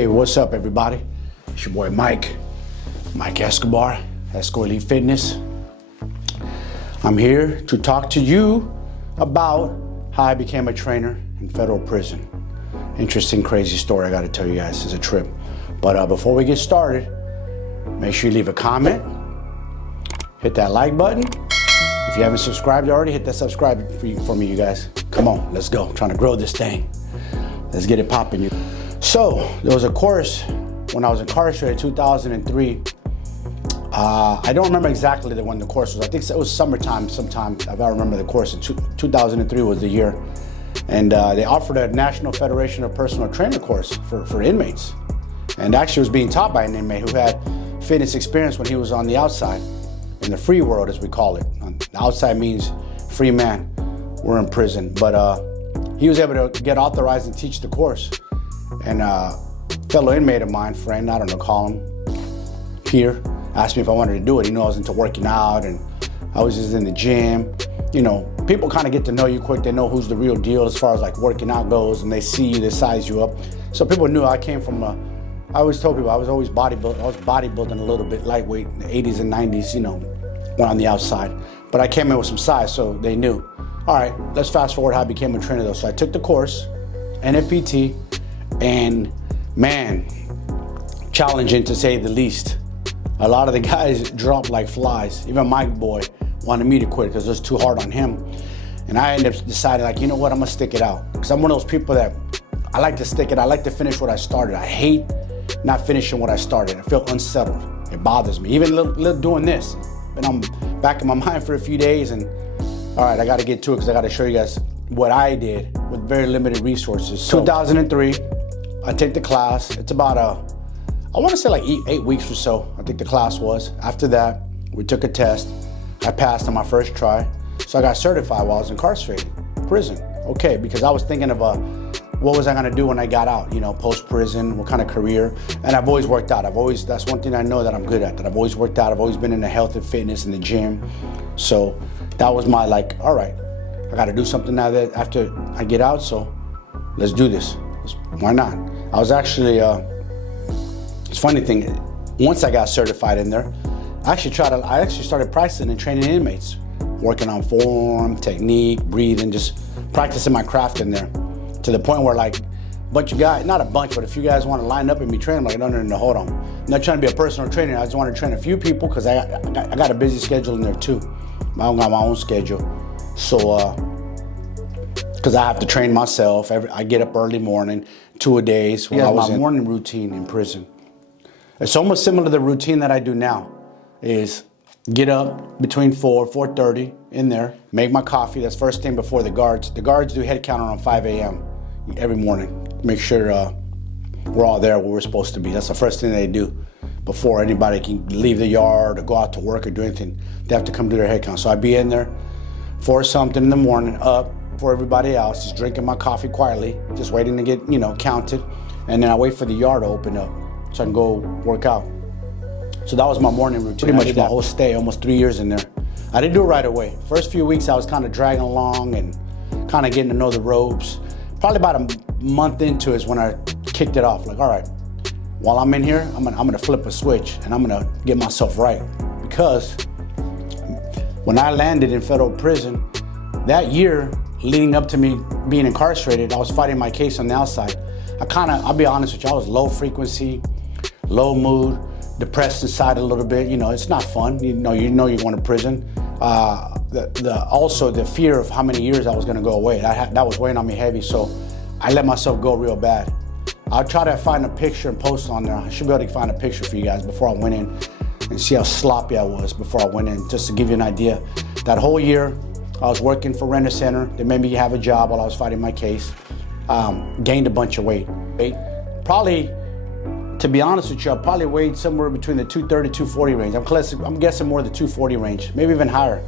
Hey, what's up, everybody? It's your boy Mike Escobar, Esco Elite Fitness. I'm here to talk to you about how I became a trainer in federal prison. Interesting, crazy story I gotta tell you guys. It's a trip. But before we get started, make sure you leave a comment, hit that like button. If you haven't subscribed already, hit that subscribe for me, you guys. Come on, let's go. I'm trying to grow this thing. Let's get it popping. So, there was a course when I was incarcerated in 2003. I don't remember exactly when the course was. I think it was summertime sometime. I remember the course. 2003 was the year. And they offered a National Federation of Personal Trainer course for inmates. And actually it was being taught by an inmate who had fitness experience when he was on the outside, in the free world as we call it. The outside means free man. We're in prison. But he was able to get authorized and teach the course. And a fellow inmate of mine, friend, I don't know, call him, here, asked me if I wanted to do it. He knew I was into working out and I was just in the gym. You know, people kind of get to know you quick. They know who's the real deal as far as like working out goes, and they see you, they size you up. So people knew I came from I always told people I was always bodybuilding. I was bodybuilding a little bit, lightweight, in the 80s and 90s, you know, went on the outside. But I came in with some size, so they knew. All right, let's fast forward how I became a trainer though. So I took the course, NFPT, and man, challenging to say the least. A lot of the guys dropped like flies. Even Mike boy wanted me to quit because it was too hard on him. And I ended up deciding, like, you know what, I'm gonna stick it out. Because I'm one of those people that I like to stick it. I like to finish what I started. I hate not finishing what I started. I feel unsettled. It bothers me. Even doing this. And I'm back in my mind for a few days and all right, I gotta get to it because I gotta show you guys what I did with very limited resources. So, 2003, I take the class. It's about I want to say like 8 weeks or so, I think the class was. After that, we took a test. I passed on my first try. So I got certified while I was incarcerated, prison. Okay, because I was thinking of what was I gonna do when I got out, you know, post-prison, what kind of career. And I've always worked out. That's one thing I know that I'm good at, that I've always worked out. I've always been in the health and fitness in the gym. So that was my like, all right, I gotta do something now that after I get out, so let's do this. Why not? I was actually, it's a funny thing, once I got certified in there, I actually started practicing and training inmates, working on form, technique, breathing, just practicing my craft in there, to the point where like a bunch of guys, not a bunch, but if you guys want to line up and be trained, I'm like, no, hold on. I'm not trying to be a personal trainer. I just want to train a few people because I got a busy schedule in there too. I don't got my own schedule. So, because I have to train myself. I get up early morning, 2-a-days. When I was my morning routine in prison. It's almost similar to the routine that I do now. Is get up between 4:30 in there, make my coffee. That's first thing before the guards. The guards do head count around 5 a.m. every morning. Make sure we're all there where we're supposed to be. That's the first thing they do before anybody can leave the yard or go out to work or do anything. They have to come do their head count. So I'd be in there 4 something in the morning, up for everybody else, just drinking my coffee quietly, just waiting to get, counted. And then I wait for the yard to open up so I can go work out. So that was my morning routine. Pretty much my whole stay, almost 3 years in there. I didn't do it right away. First few weeks I was kind of dragging along and kind of getting to know the ropes. Probably about a month into is when I kicked it off. Like, all right, while I'm in here, I'm gonna flip a switch and I'm gonna get myself right. Because when I landed in federal prison, that year leading up to me being incarcerated, I was fighting my case on the outside. I'll be honest with you, I was low frequency, low mood, depressed inside a little bit. It's not fun. You know you're going to prison. Also the fear of how many years I was gonna go away. That was weighing on me heavy, so I let myself go real bad. I'll try to find a picture and post on there. I should be able to find a picture for you guys before I went in and see how sloppy I was before I went in, just to give you an idea. That whole year, I was working for Rent-A-Center. They made me have a job while I was fighting my case. Gained a bunch of weight. Probably, to be honest with you, I probably weighed somewhere between the 230, 240 range. I'm guessing more the 240 range, maybe even higher.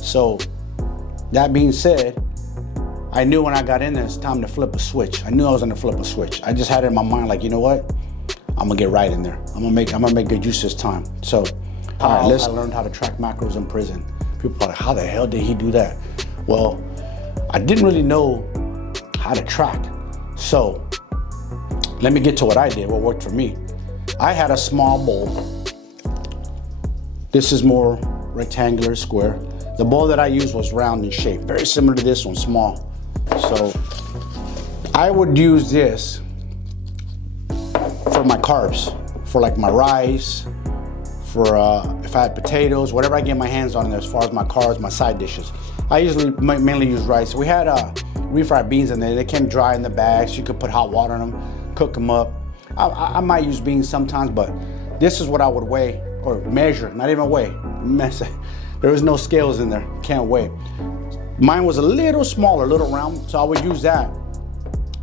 So, that being said, I knew when I got in there, it's time to flip a switch. I knew I was gonna flip a switch. I just had it in my mind, like, you know what? I'm gonna get right in there. I'm gonna make good use of this time. So, I learned how to track macros in prison. People are like, how the hell did he do that? Well, I didn't really know how to track. So let me get to what I did, what worked for me. I had a small bowl. This is more rectangular, square. The bowl that I used was round in shape, very similar to this one, small. So I would use this for my carbs, for like my rice, for if I had potatoes, whatever I get my hands on there as far as my carbs, my side dishes. I usually mainly use rice. We had refried beans in there. They came dry in the bags. You could put hot water in them, cook them up. I might use beans sometimes, but this is what I would weigh or measure, not even weigh. There was no scales in there, can't weigh. Mine was a little smaller, a little round, so I would use that.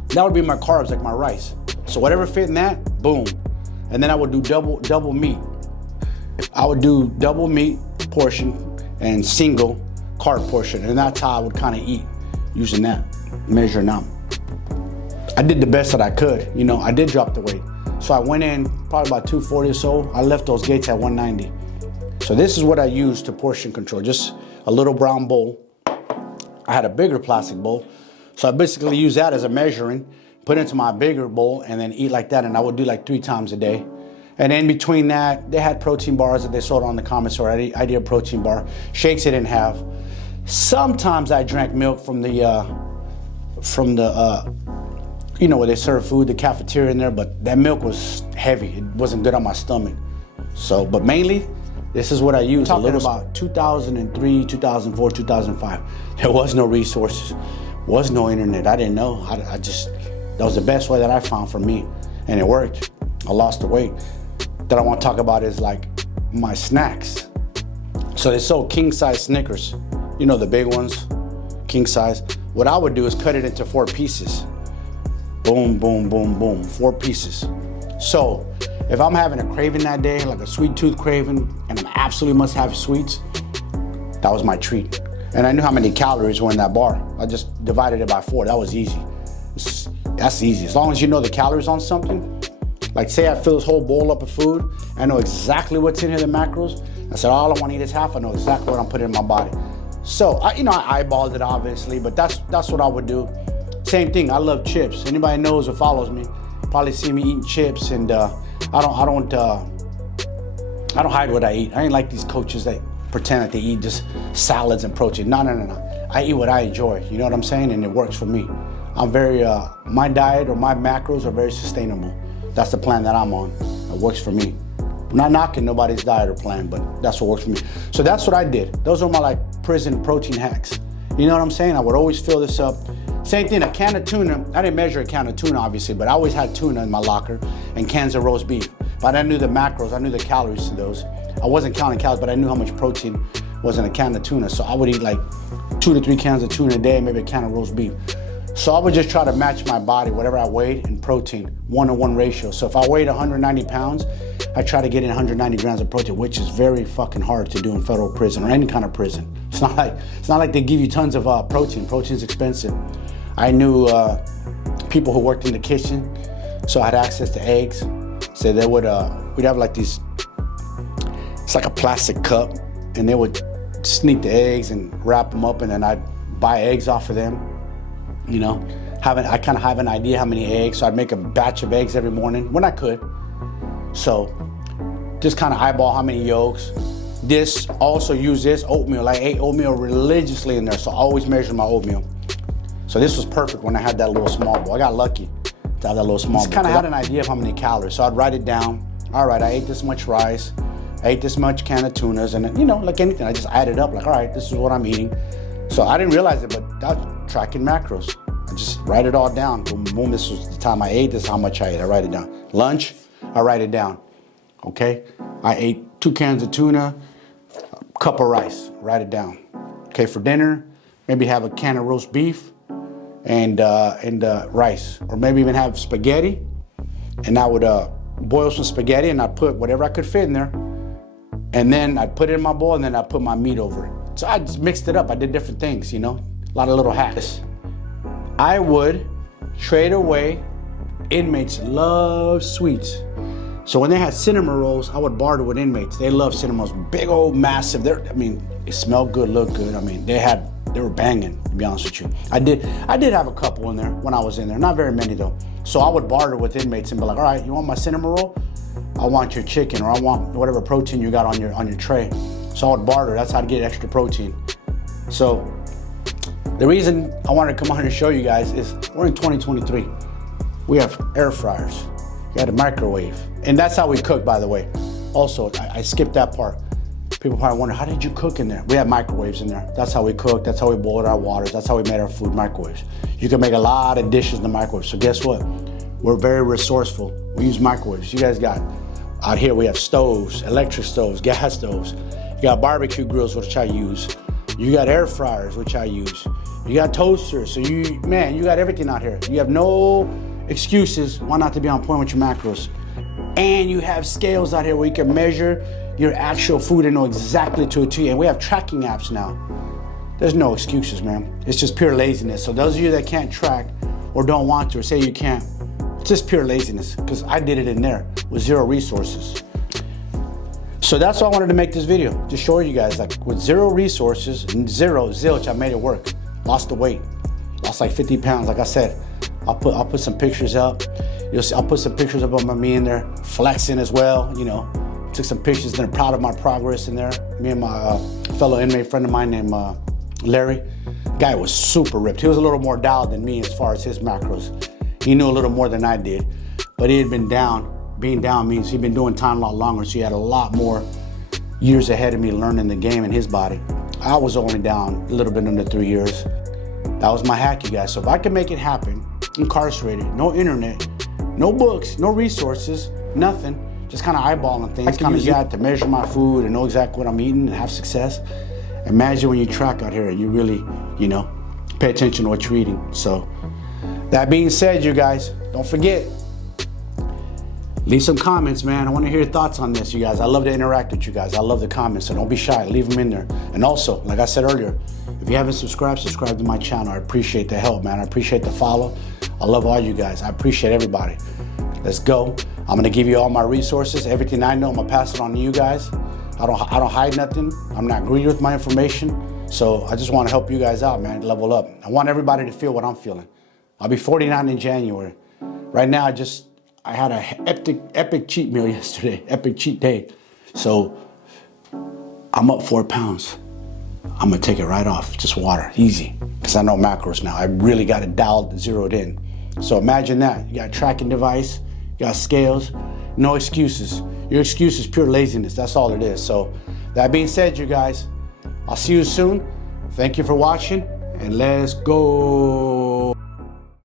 That would be my carbs, like my rice. So whatever fit in that, boom. And then I would do double meat. I would do double meat portion and single carb portion, and that's how I would kind of eat, using that, measuring out. I did the best that I could. You know, I did drop the weight. So I went in probably about 240 or so. I left those gates at 190. So this is what I used to portion control, just a little brown bowl. I had a bigger plastic bowl. So I basically used that as a measuring, put it into my bigger bowl, and then eat like that. And I would do like 3 times a day. And in between that, they had protein bars that they sold on the common store. I did a protein bar. Shakes they didn't have. Sometimes I drank milk from the you know, where they serve food, the cafeteria in there, but that milk was heavy. It wasn't good on my stomach. So, but mainly, this is what I used. Talking about 2003, 2004, 2005. There was no resources, was no internet. I didn't know. I just, that was the best way that I found for me, and it worked. I lost the weight. That I want to talk about is like my snacks. So they sold king size Snickers, you know, the big ones, king size. What I would do is cut it into 4 pieces. Boom, boom, boom, boom, 4 pieces. So if I'm having a craving that day, like a sweet tooth craving, and I absolutely must have sweets, that was my treat. And I knew how many calories were in that bar. I just divided it by 4. That was easy. That's easy. As long as you know the calories on something. Like say I fill this whole bowl up of food, I know exactly what's in here, the macros. I said all I want to eat is half. I know exactly what I'm putting in my body. So I eyeballed it obviously, but that's what I would do. Same thing. I love chips. Anybody knows or follows me probably see me eating chips, and I don't hide what I eat. I ain't like these coaches that pretend that they eat just salads and protein. No. I eat what I enjoy. You know what I'm saying? And it works for me. I'm very my diet or my macros are very sustainable. That's the plan that I'm on. It works for me. I'm not knocking nobody's diet or plan, but that's what works for me. So that's what I did. Those are my like prison protein hacks. You know what I'm saying? I would always fill this up. Same thing, a can of tuna. I didn't measure a can of tuna, obviously, but I always had tuna in my locker and cans of roast beef. But I knew the macros, I knew the calories to those. I wasn't counting calories, but I knew how much protein was in a can of tuna. So I would eat like 2 to 3 cans of tuna a day, maybe a can of roast beef. So I would just try to match my body, whatever I weighed, in protein, 1-to-1 ratio. So if I weighed 190 pounds, I try to get in 190 grams of protein, which is very fucking hard to do in federal prison or any kind of prison. It's not like they give you tons of protein. Protein's expensive. I knew people who worked in the kitchen, so I had access to eggs. So they would, we'd have like these, it's like a plastic cup, and they would sneak the eggs and wrap them up, and then I'd buy eggs off of them. You know, I kind of have an idea how many eggs, so I'd make a batch of eggs every morning when I could. So just kind of eyeball how many yolks. This, also use this oatmeal. I ate oatmeal religiously in there, so I always measure my oatmeal. So this was perfect when I had that little small bowl. I got lucky to have that little small bowl. Just kind of had an idea of how many calories, so I'd write it down. All right, I ate this much rice, I ate this much can of tunas, and you know, like anything, I just added up, like, all right, this is what I'm eating. So I didn't realize it, but that was tracking macros. I just write it all down. Boom, boom, this was the time I ate, this is how much I ate, I write it down. Lunch, I write it down, okay? I ate 2 cans of tuna, a cup of rice, write it down. Okay, for dinner, maybe have a can of roast beef and rice, or maybe even have spaghetti, and I would boil some spaghetti and I'd put whatever I could fit in there, and then I'd put it in my bowl, and then I'd put my meat over it. So I just mixed it up. I did different things, you know, a lot of little hacks. I would trade away. Inmates love sweets. So when they had cinnamon rolls, I would barter with inmates. They love cinnamon rolls, big old massive. It smelled good, looked good. I mean, they had They were banging, to be honest with you. I did have a couple in there when I was in there, not very many though. So I would barter with inmates and be like, all right, you want my cinnamon roll? I want your chicken, or I want whatever protein you got on your tray. So I would barter. That's how to get extra protein. So the reason I wanted to come on here and show you guys is we're in 2023. We have air fryers. You got a microwave. And that's how we cook, by the way. Also, I skipped that part. People probably wonder, how did you cook in there? We have microwaves in there. That's how we cook. That's how we boiled our waters. That's how we made our food, microwaves. You can make a lot of dishes in the microwave. So guess what? We're very resourceful. We use microwaves. You guys got, out here we have stoves, electric stoves, gas stoves. You got barbecue grills, which I use. You got air fryers, which I use. You got toasters. So you got everything out here. You have no excuses why not to be on point with your macros. And you have scales out here where you can measure your actual food and know exactly to a T. And we have tracking apps now. There's no excuses, man. It's just pure laziness. So those of you that can't track or don't want to, or say you can't, it's just pure laziness, because I did it in there with zero resources. So that's why I wanted to make this video, to show you guys, like, with zero resources and zero zilch, I made it work. Lost the weight, lost like 50 pounds. Like I said, I'll put some pictures up. You'll see, I'll put some pictures up of me in there, flexing as well, you know. Took some pictures and I'm proud of my progress in there. Me and my fellow inmate friend of mine named Larry. Guy was super ripped. He was a little more dialed than me as far as his macros. He knew a little more than I did, but he had been down. Being down means he'd been doing time a lot longer, so he had a lot more years ahead of me learning the game in his body. I was only down a little bit under 3 years. That was my hack, you guys. So if I could make it happen, incarcerated, no internet, no books, no resources, nothing, just kind of eyeballing things, kind of got to measure my food and know exactly what I'm eating and have success. Imagine when you track out here and you really, you know, pay attention to what you're eating. So that being said, you guys, don't forget, leave some comments, man. I want to hear your thoughts on this, you guys. I love to interact with you guys. I love the comments, so don't be shy. Leave them in there. And also, like I said earlier, if you haven't subscribed, subscribe to my channel. I appreciate the help, man. I appreciate the follow. I love all you guys. I appreciate everybody. Let's go. I'm gonna give you all my resources. Everything I know, I'm gonna pass it on to you guys. I don't hide nothing. I'm not greedy with my information. So I just want to help you guys out, man. Level up. I want everybody to feel what I'm feeling. I'll be 49 in January. Right now, I had an epic cheat meal yesterday, epic cheat day. So I'm up 4 pounds. I'm gonna take it right off, just water, easy. Because I know macros now. I really got it dialed, zeroed in. So imagine that. You got a tracking device, you got scales, no excuses. Your excuse is pure laziness, that's all it is. So that being said, you guys, I'll see you soon. Thank you for watching, and let's go.